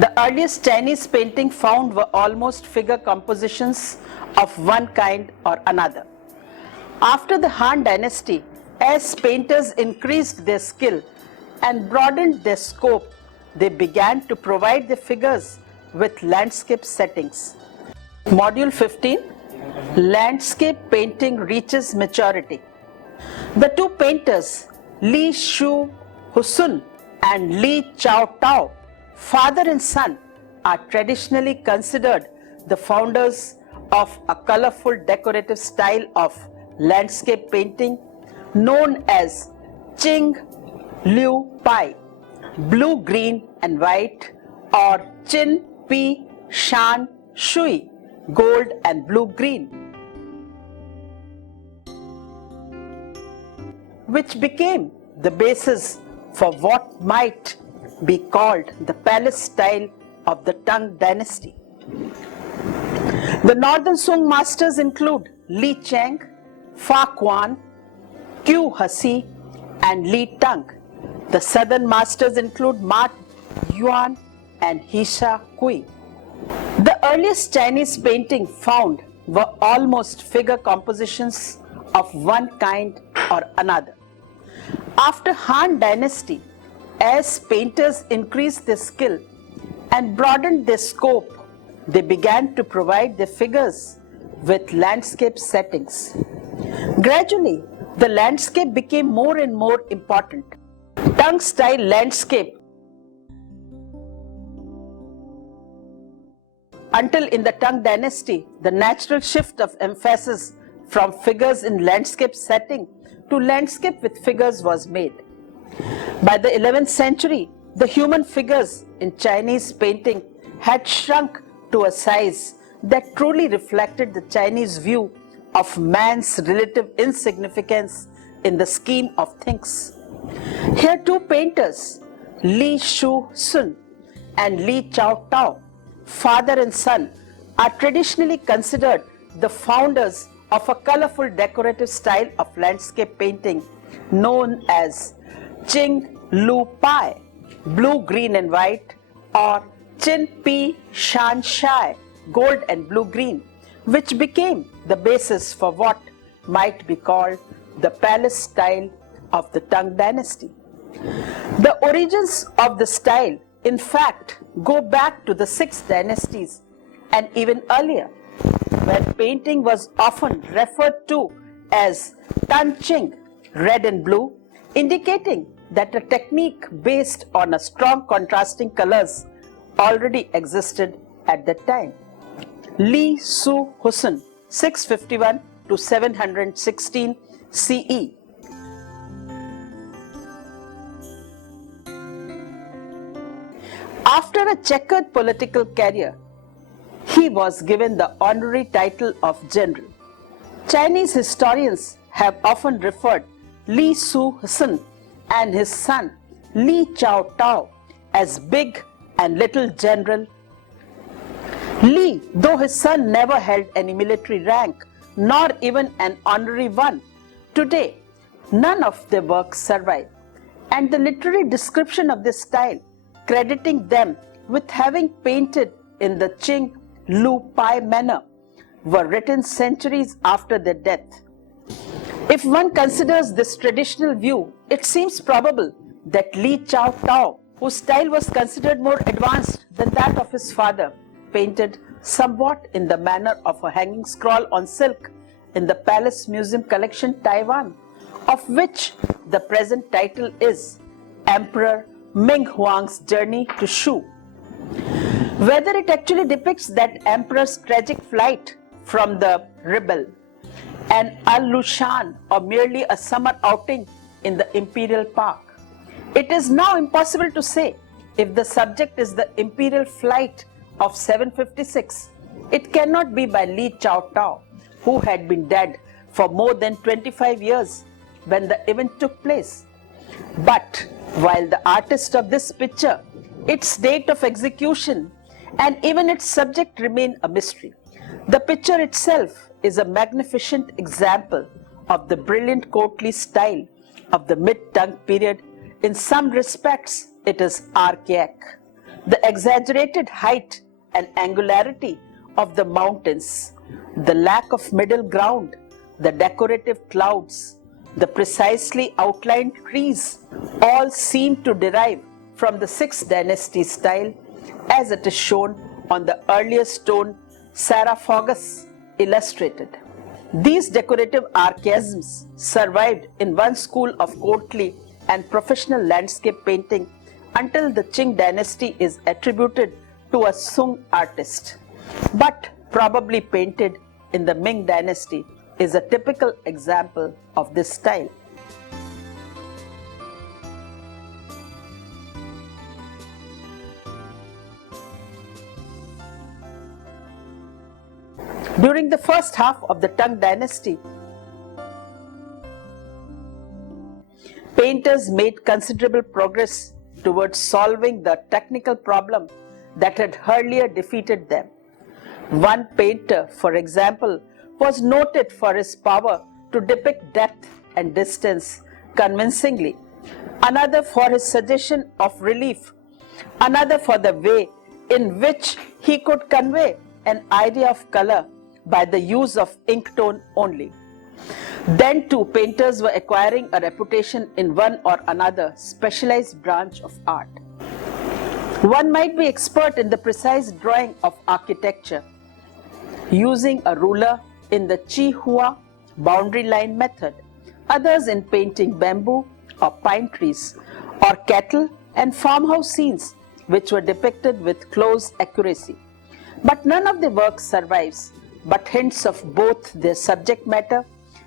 The earliest Chinese painting found were almost figure compositions of one kind or another. After the Han Dynasty, as painters increased their skill and broadened their scope, they began to provide the figures with landscape settings. Module 15, Landscape Painting Reaches Maturity. The two painters, Li Shu Husun and Li Chao Tao, father and son, are traditionally considered the founders of a colorful decorative style of landscape painting known as Qing Liu Pai, blue, green and white, or Qin Pi Shan Shui, gold and blue green, which became the basis for what might be called the palace style of the Tang dynasty. The northern Song masters include Li Cheng, Fa Quan, Qiu Hasi and Li Tang. The southern masters include Ma Yuan and Hisha Kui. The earliest Chinese painting found were almost figure compositions of one kind or another. After Han Dynasty, as painters increased their skill and broadened their scope, they began to provide their figures with landscape settings. Gradually, the landscape became more and more important. Tang-style landscape until in the Tang dynasty, the natural shift of emphasis from figures in landscape setting to landscape with figures was made. By the 11th century, the human figures in Chinese painting had shrunk to a size that truly reflected the Chinese view of man's relative insignificance in the scheme of things. Here two painters, Li Shu Sun and Li Chao Tao, father and son, are traditionally considered the founders of a colorful decorative style of landscape painting known as Qing Lu Pai, blue, green and white, or Qin Pi Shan Shai, gold and blue green, which became the basis for what might be called the palace style of the Tang dynasty. The origins of the style, in fact, go back to the 6 dynasties and even earlier, when painting was often referred to as Tan Qing, red and blue, indicating that a technique based on a strong contrasting colors already existed at that time. Li Su Husun, 651 to 716 CE. After a checkered political career, he was given the honorary title of general. Chinese historians have often referred Li Su Husun and his son Li Chao Tao as Big and Little General. Li, though his son never held any military rank, nor even an honorary one, today none of their works survive, and the literary description of this style, crediting them with having painted in the Qing Lu Pai manner, were written centuries after their death. If one considers this traditional view, it seems probable that Li Chao Tao, whose style was considered more advanced than that of his father, painted somewhat in the manner of a hanging scroll on silk in the Palace Museum Collection, Taiwan, of which the present title is Emperor Ming Huang's Journey to Shu. Whether it actually depicts that emperor's tragic flight from the rebel, an allusion, or merely a summer outing in the imperial park, it is now impossible to say. If the subject is the imperial flight of 756, it cannot be by Li Chao Tao, who had been dead for more than 25 years when the event took place. But while the artist of this picture, its date of execution, and even its subject remain a mystery, the picture itself is a magnificent example of the brilliant courtly style of the mid-Tang period. In some respects, it is archaic. The exaggerated height and angularity of the mountains, the lack of middle ground, the decorative clouds, the precisely outlined trees, all seem to derive from the 6th dynasty style as it is shown on the earlier stone sarcophagus illustrated. These decorative archaisms survived in one school of courtly and professional landscape painting until the Qing dynasty is attributed to a Sung artist, but probably painted in the Ming dynasty is a typical example of this style. During the first half of the Tang dynasty, painters made considerable progress towards solving the technical problem that had earlier defeated them. One painter, for example, was noted for his power to depict depth and distance convincingly, another for his suggestion of relief, another for the way in which he could convey an idea of color by the use of ink tone only. Then too, painters were acquiring a reputation in one or another specialized branch of art. One might be expert in the precise drawing of architecture, using a ruler in the Chi-Hua boundary line method, others in painting bamboo or pine trees, or cattle and farmhouse scenes which were depicted with close accuracy. But none of the work survives, but hints of both their subject matter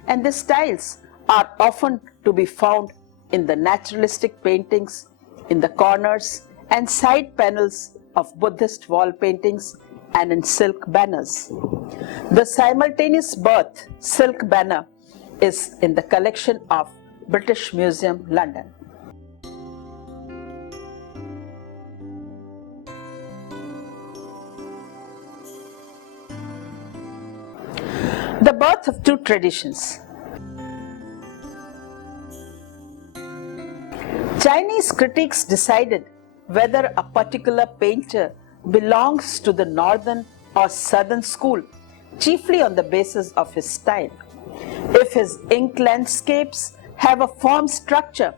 and their styles are often to be found in the naturalistic paintings, in the corners and side panels of Buddhist wall paintings, and in silk banners. The simultaneous birth silk banner is in the collection of British Museum, London. The birth of two traditions. Chinese critics decided whether a particular painter belongs to the northern or southern school chiefly on the basis of his style. If his ink landscapes have a firm structure,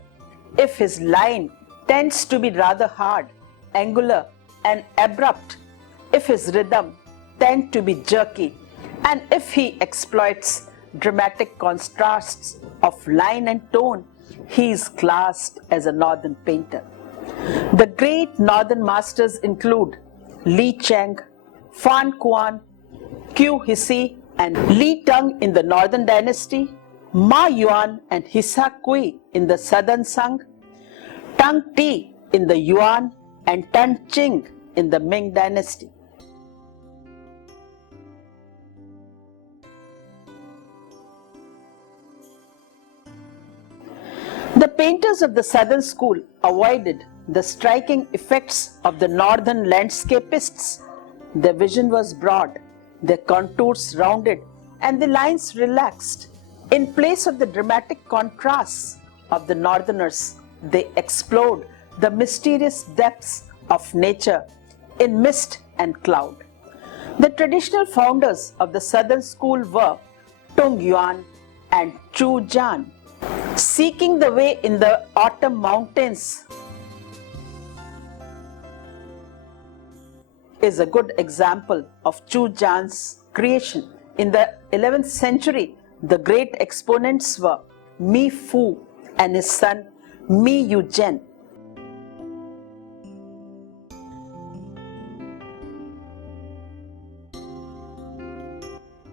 if his line tends to be rather hard, angular and abrupt, if his rhythm tends to be jerky, and if he exploits dramatic contrasts of line and tone, he is classed as a northern painter. The great northern masters include Li Cheng, Fan Kuan, Qiu Hisi and Li Teng in the northern dynasty, Ma Yuan and Hisa Kui in the southern Sung, Tang Ti in the Yuan and Tan Qing in the Ming dynasty. The painters of the southern school avoided the striking effects of the northern landscapists. Their vision was broad, their contours rounded, and the lines relaxed. In place of the dramatic contrasts of the northerners, they explored the mysterious depths of nature in mist and cloud. The traditional founders of the southern school were Tung Yuan and Chu Jian. Seeking the way in the autumn mountains is a good example of Chu Jian's creation. In the 11th century, the great exponents were Mi Fu and his son Mi Yuzhen.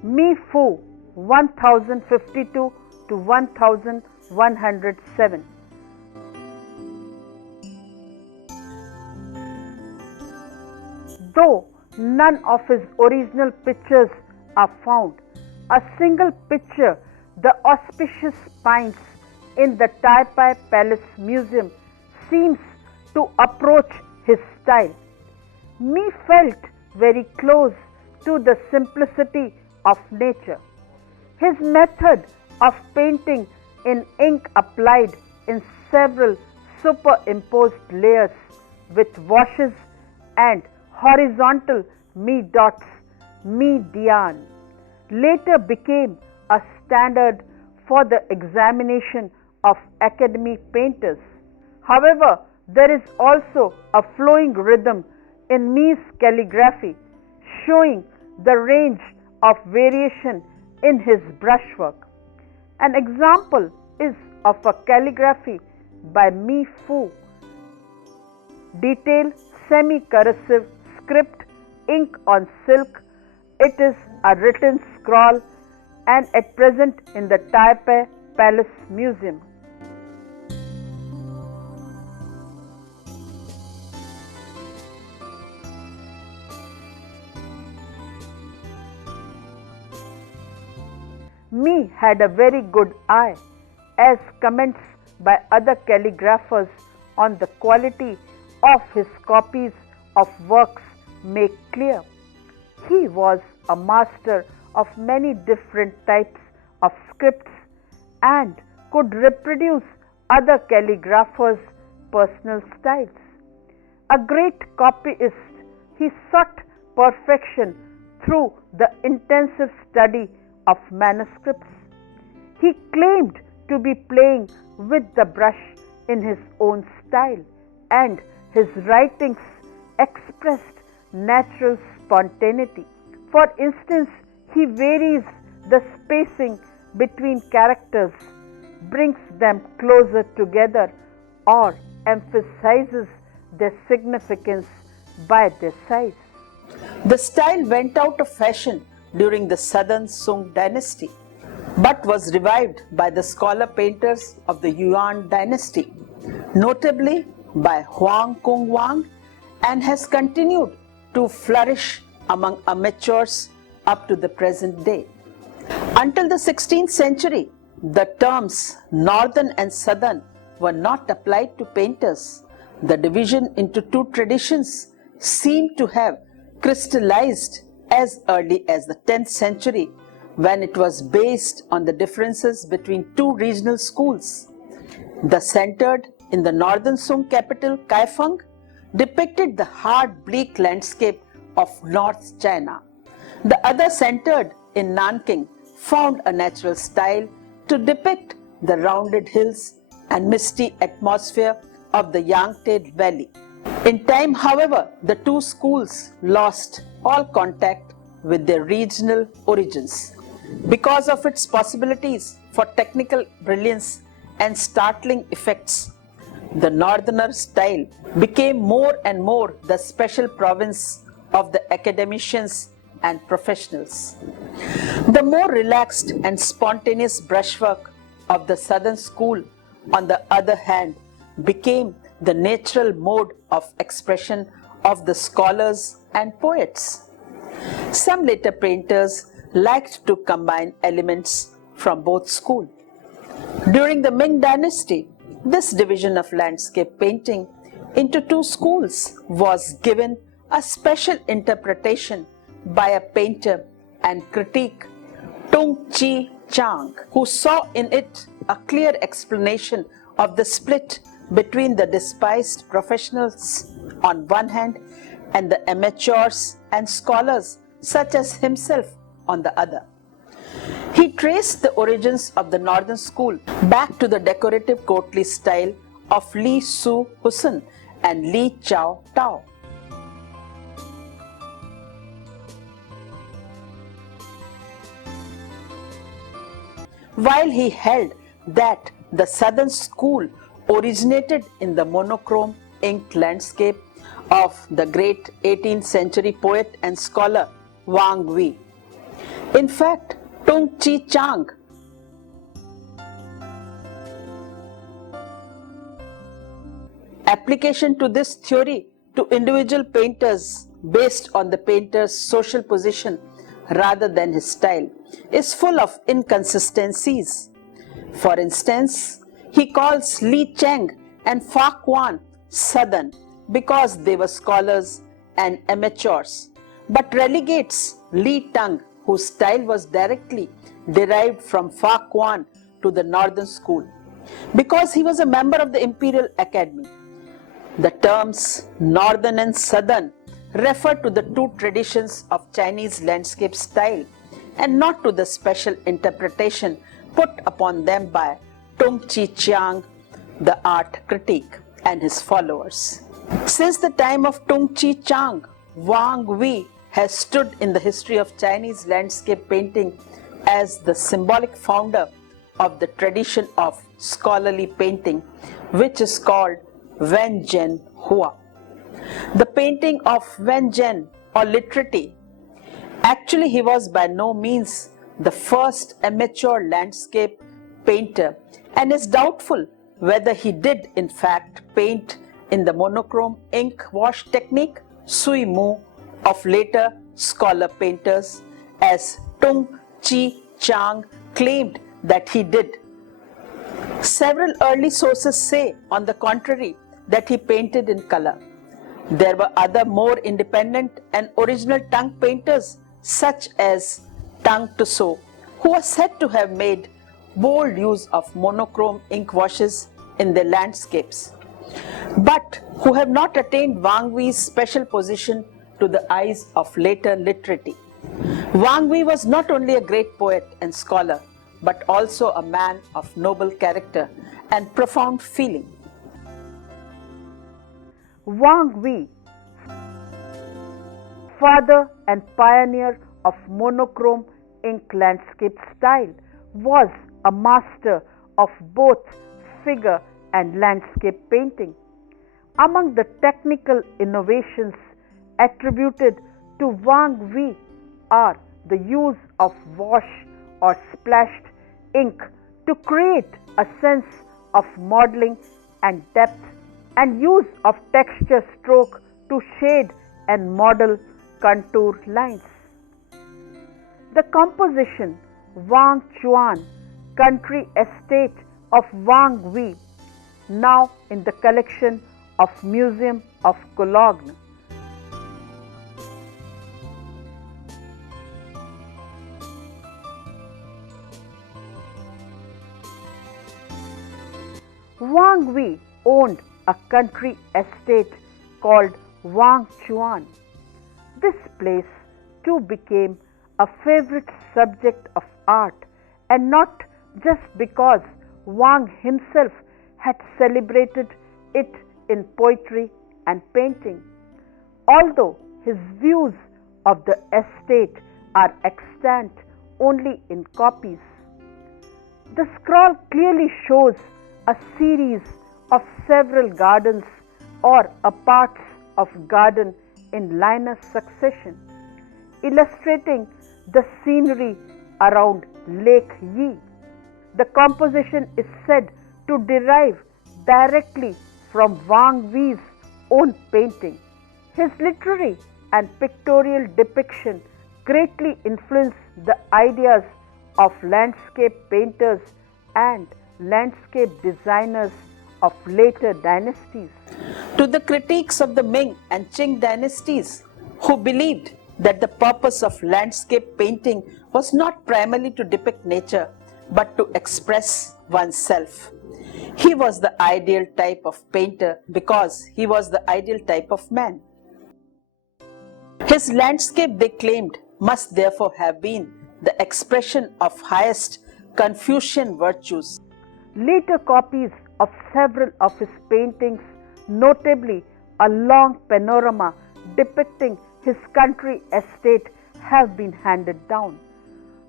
Mi Fu 1052 to 1107. Though none of his original pictures are found, a single picture, the auspicious pines in the Taipei Palace Museum, seems to approach his style. Mi felt very close to the simplicity of nature. His method of painting in ink applied in several superimposed layers with washes and horizontal mi dots, median, later became a standard for the examination of academy painters. However, there is also a flowing rhythm in Mi's calligraphy, showing the range of variation in his brushwork. An example is of a calligraphy by Mi Fu, detailed semi-cursive script, ink on silk. It is a written scroll and at present in the Taipei Palace Museum. Mi had a very good eye, as comments by other calligraphers on the quality of his copies of works make clear. He was a master of many different types of scripts and could reproduce other calligraphers' personal styles. A great copyist, he sought perfection through the intensive study of manuscripts. He claimed to be playing with the brush in his own style, and his writings expressed natural spontaneity. For instance, he varies the spacing between characters, brings them closer together, or emphasizes their significance by their size. The style went out of fashion during the Southern Sung dynasty, but was revived by the scholar painters of the Yuan dynasty, notably by Huang Kung Wang, and has continued to flourish among amateurs up to the present day. Until the 16th century, the terms Northern and Southern were not applied to painters. The division into two traditions seemed to have crystallized as early as the 10th century, when it was based on the differences between two regional schools. The centered in the northern Sung capital Kaifeng depicted the hard, bleak landscape of North China. The other, centered in Nanking, found a natural style to depict the rounded hills and misty atmosphere of the Yangtze Valley. In time, however, the two schools lost all contact with their regional origins. Because of its possibilities for technical brilliance and startling effects, the Northerner style became more and more the special province of the academicians and professionals. The more relaxed and spontaneous brushwork of the Southern school, on the other hand, became the natural mode of expression of the scholars and poets. Some later painters liked to combine elements from both schools. During the Ming dynasty, this division of landscape painting into two schools was given a special interpretation by a painter and critic, Taichung, who saw in it a clear explanation of the split between the despised professionals on one hand and the amateurs and scholars such as himself on the other. He traced the origins of the northern school back to the decorative courtly style of Li Su Husn and Li Chao Tao. While he held that the southern school originated in the monochrome inked landscape of the great 18th century poet and scholar Wang Wei. In fact, Taichung application to this theory to individual painters based on the painter's social position rather than his style is full of inconsistencies. For instance, he calls Li Cheng and Fa Quan Southern because they were scholars and amateurs, but relegates Li Tung, whose style was directly derived from Fa Quan, to the northern school, because he was a member of the Imperial Academy. The terms Northern and Southern refer to the two traditions of Chinese landscape style and not to the special interpretation put upon them by Taichung, the art critic, and his followers. Since the time of Taichung, Wang Wei has stood in the history of Chinese landscape painting as the symbolic founder of the tradition of scholarly painting, which is called Wen Zhen Hua. The painting of Wen Zhen, or literati. Actually, he was by no means the first amateur landscape painter, and is doubtful whether he did in fact paint in the monochrome ink wash technique, sui mu, of later scholar painters, as Taichung claimed that he did. Several early sources say, on the contrary, that he painted in color. There were other more independent and original tongue painters, such as Tang Tuso, who was said to have made bold use of monochrome ink washes in their landscapes, but who have not attained Wang Wei's special position to the eyes of later literati. Wang Wei was not only a great poet and scholar, but also a man of noble character and profound feeling. Wang Wei, father and pioneer of monochrome ink landscape style, was a master of both figure and landscape painting. Among the technical innovations attributed to Wang Wei are the use of wash or splashed ink to create a sense of modeling and depth, and use of texture stroke to shade and model contour lines. The composition Wang Chuan, Country Estate of Wang Wei, now in the collection of Museum of Cologne, Wang Wei owned a country estate called Wang Chuan. This place too became a favorite subject of art, and not just because Wang himself had celebrated it in poetry and painting. Although his views of the estate are extant only in copies, the scroll clearly shows a series of several gardens or a parts of garden in linear succession, illustrating the scenery around Lake Yi. The composition is said to derive directly from Wang Wei's own painting. His literary and pictorial depiction greatly influenced the ideas of landscape painters and landscape designers of later dynasties. To the critics of the Ming and Qing dynasties, who believed that the purpose of landscape painting was not primarily to depict nature, but to express oneself, he was the ideal type of painter because he was the ideal type of man. His landscape, they claimed, must therefore have been the expression of highest Confucian virtues. Later copies of several of his paintings, notably a long panorama depicting his country estate, have been handed down.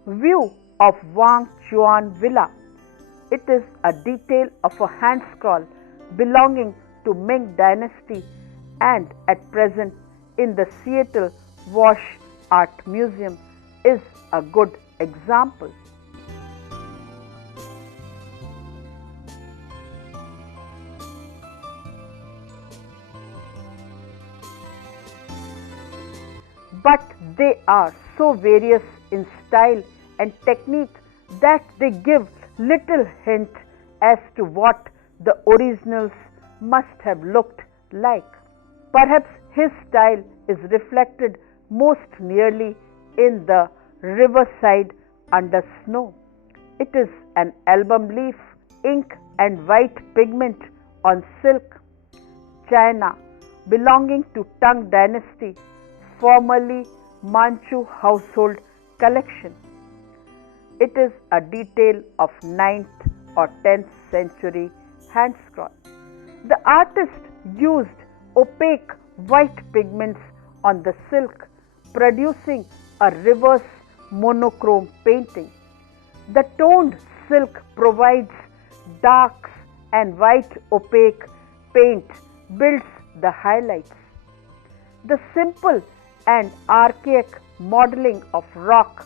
View of Wang Chuan Villa. It is a detail of a hand scroll belonging to Ming Dynasty and at present in the Seattle Wash Art Museum is a good example. But they are so various in style and technique that they give little hint as to what the originals must have looked like. Perhaps his style is reflected most nearly in the Riverside Under Snow. It is an album leaf, ink and white pigment on silk. China, belonging to Tang Dynasty, formerly Manchu household collection. It is a detail of 9th or 10th century hand scroll. The artist used opaque white pigments on the silk, producing a reverse monochrome painting. The toned silk provides darks and white opaque paint builds the highlights. The simple and archaic modeling of rock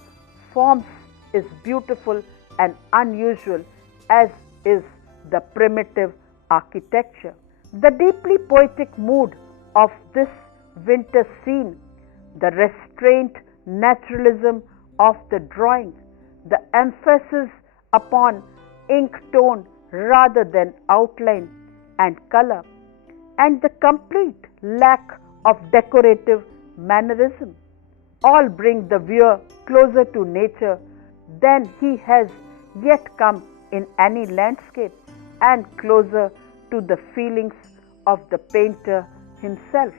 forms is beautiful and unusual, as is the primitive architecture. The deeply poetic mood of this winter scene, the restrained naturalism of the drawing, the emphasis upon ink tone rather than outline and color, and the complete lack of decorative mannerism all bring the viewer closer to nature than he has yet come in any landscape, and closer to the feelings of the painter himself.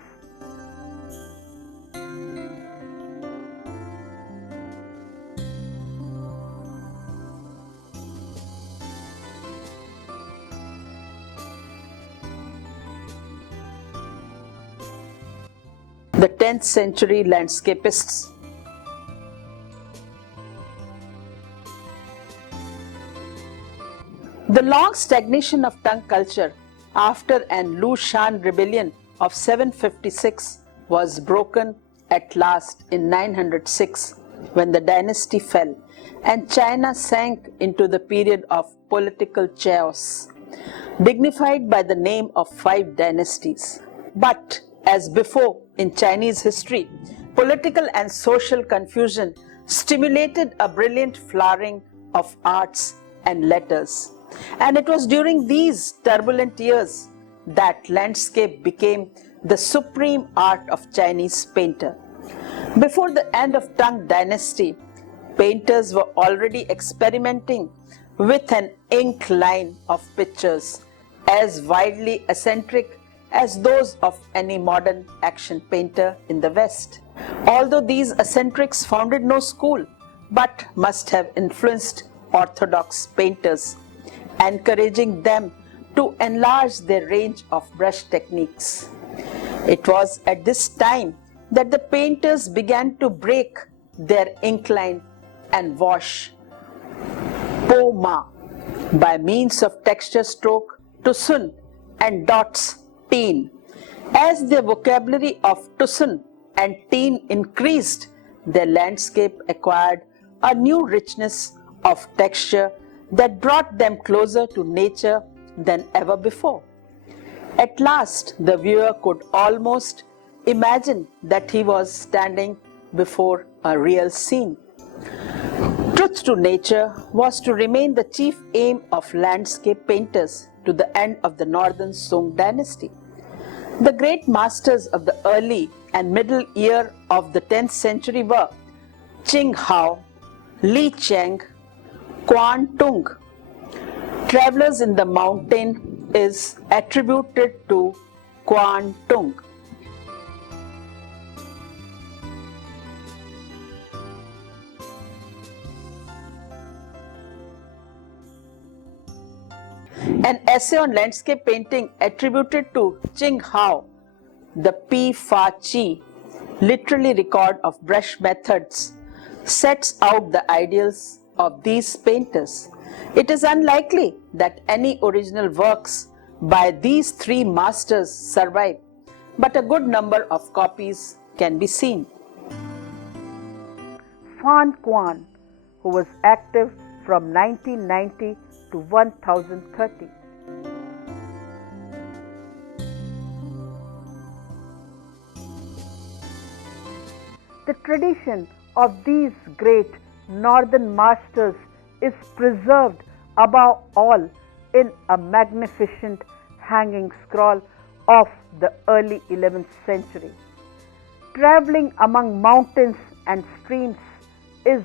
The 10th century landscapists. The long stagnation of Tang culture after an Lu Shan rebellion of 756 was broken at last in 906 when the dynasty fell and China sank into the period of political chaos, dignified by the name of 5 dynasties. But as before in Chinese history, political and social confusion stimulated a brilliant flowering of arts and letters. And it was during these turbulent years that landscape became the supreme art of Chinese painter. Before the end of Tang dynasty, painters were already experimenting with an ink line of pictures as widely eccentric as those of any modern action painter in the West. Although these eccentrics founded no school, but must have influenced orthodox painters, encouraging them to enlarge their range of brush techniques. It was at this time that the painters began to break their ink line and wash po ma by means of texture stroke tusun and dots teen. As their vocabulary of tusun and teen increased, their landscape acquired a new richness of texture that brought them closer to nature than ever before. At last, the viewer could almost imagine that he was standing before a real scene. Truth to nature was to remain the chief aim of landscape painters to the end of the northern Song dynasty. The great masters of the early and middle year of the 10th century were Qing Hao, Li Cheng, Quan Tung. Travelers in the Mountain is attributed to Quan Tung. An essay on landscape painting attributed to Qing Hao, the Pi Fa Chi, literary record of brush methods, sets out the ideals of these painters. It is unlikely that any original works by these 3 masters survive, but a good number of copies can be seen. Fan Quan, who was active from 1990 to 1030. The tradition of these great northern masters is preserved above all in a magnificent hanging scroll of the early 11th century. Traveling among mountains and streams is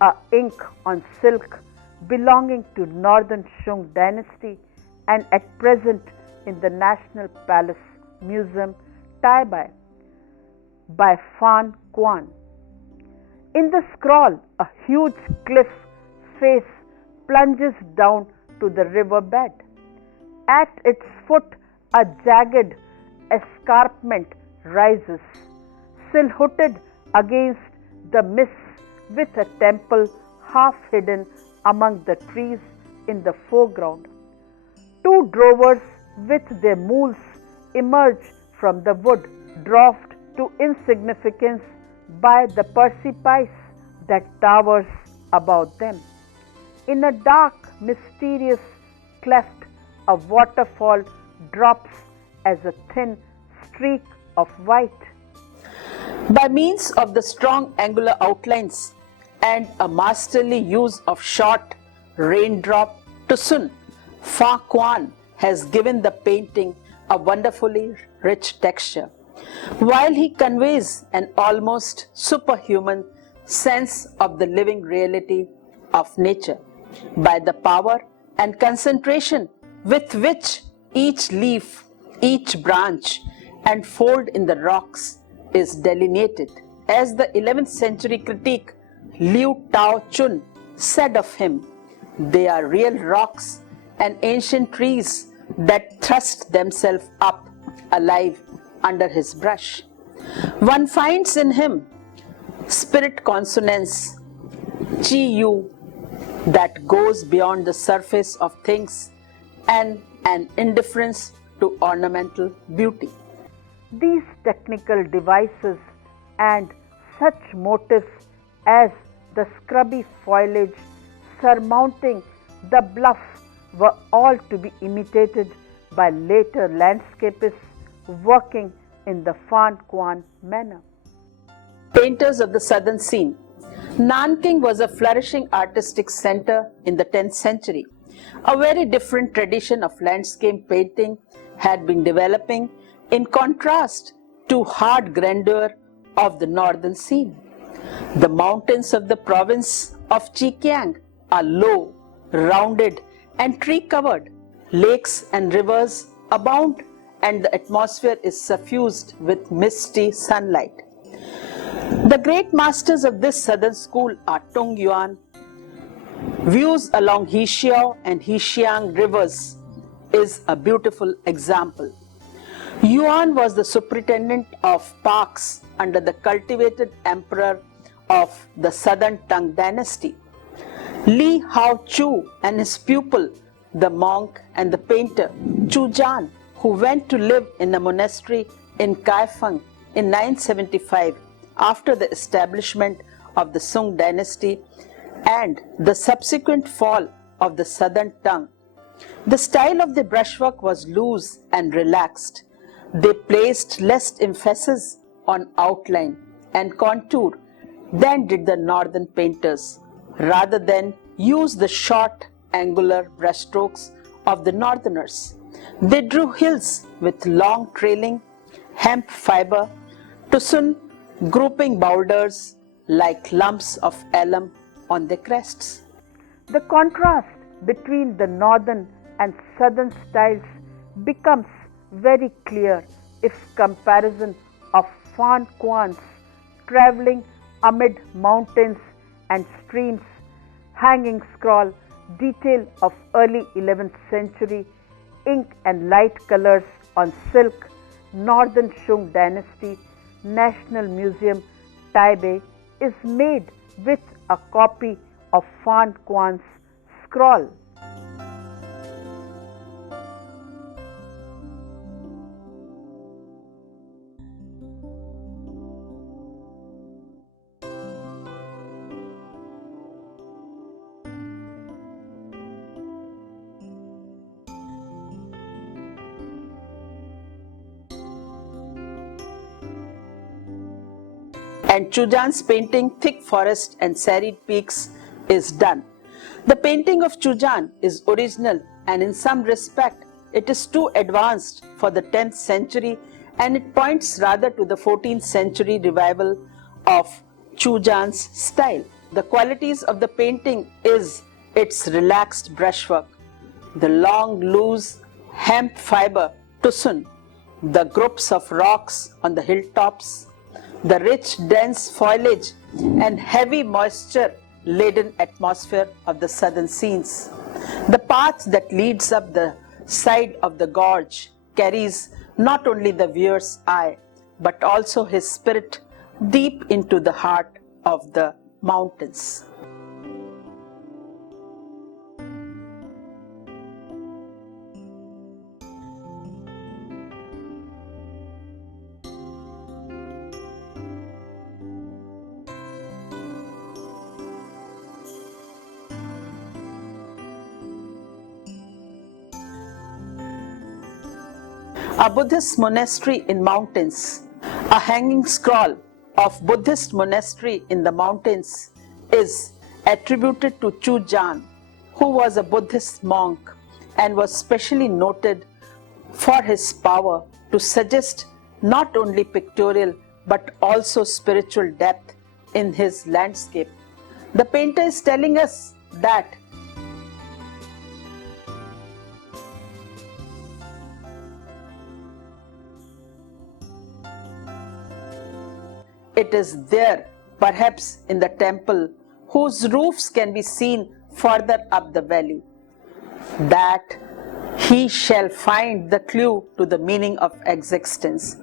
a ink on silk belonging to northern Song dynasty and at present in the National Palace Museum, Taipei. by Fan Quan. In the scroll, a huge cliff face plunges down to the riverbed. At its foot, a jagged escarpment rises, silhouetted against the mist, with a temple half hidden among the trees in the foreground. Two drovers with their mules emerge from the wood, dwarfed to insignificance by the precipice that towers above them. In a dark, mysterious cleft, a waterfall drops as a thin streak of white. By means of the strong angular outlines and a masterly use of short raindrop Tusun, Fa Quan has given the painting a wonderfully rich texture, while he conveys an almost superhuman sense of the living reality of nature by the power and concentration with which each leaf, each branch and fold in the rocks is delineated. As the 11th century critic Liu Tao Chun said of him, they are real rocks and ancient trees that thrust themselves up alive under his brush. One finds in him spirit consonance, chi yu, that goes beyond the surface of things and an indifference to ornamental beauty. These technical devices and such motifs as the scrubby foliage surmounting the bluff were all to be imitated by later landscapists working in the Fan Quan manner. Painters of the southern scene. Nanking was a flourishing artistic center in the 10th century. A very different tradition of landscape painting had been developing in contrast to hard grandeur of the northern scene. The mountains of the province of Zhejiang are low, rounded and tree-covered. Lakes and rivers abound and the atmosphere is suffused with misty sunlight. The great masters of this southern school are Tung Yuan. Views along Hexiao and Hexiang rivers is a beautiful example. Yuan was the superintendent of parks under the cultivated emperor of the southern Tang dynasty. Li Hao Chu and his pupil, the monk and the painter Chu Jan, who went to live in a monastery in Kaifeng in 975 after the establishment of the Sung dynasty and the subsequent fall of the southern Tang. The style of the brushwork was loose and relaxed. They placed less emphasis on outline and contour than did the northern painters, rather than use the short angular brushstrokes of the northerners. They drew hills with long trailing hemp fiber, tusun grouping boulders like lumps of alum on their crests. The contrast between the northern and southern styles becomes very clear if comparison of Fan Quan's traveling amid mountains and streams, hanging scroll, detail of early 11th century, ink and light colors on silk, Northern Shung Dynasty, National Museum, Taipei, is made with a copy of Fan Quan's scroll. And Chujan's painting Thick Forest and Serried Peaks is done. The painting of Chujan is original and in some respect it is too advanced for the 10th century and it points rather to the 14th century revival of Chujan's style. The qualities of the painting is its relaxed brushwork, the long loose hemp fiber tusun, the groups of rocks on the hilltops, the rich, dense foliage and heavy moisture-laden atmosphere of the southern scenes. The path that leads up the side of the gorge carries not only the viewer's eye, but also his spirit deep into the heart of the mountains. A Buddhist monastery in mountains. A hanging scroll of Buddhist monastery in the mountains is attributed to Chu Jan, who was a Buddhist monk and was specially noted for his power to suggest not only pictorial but also spiritual depth in his landscape. The painter is telling us that it is there, perhaps in the temple, whose roofs can be seen further up the valley, that he shall find the clue to the meaning of existence.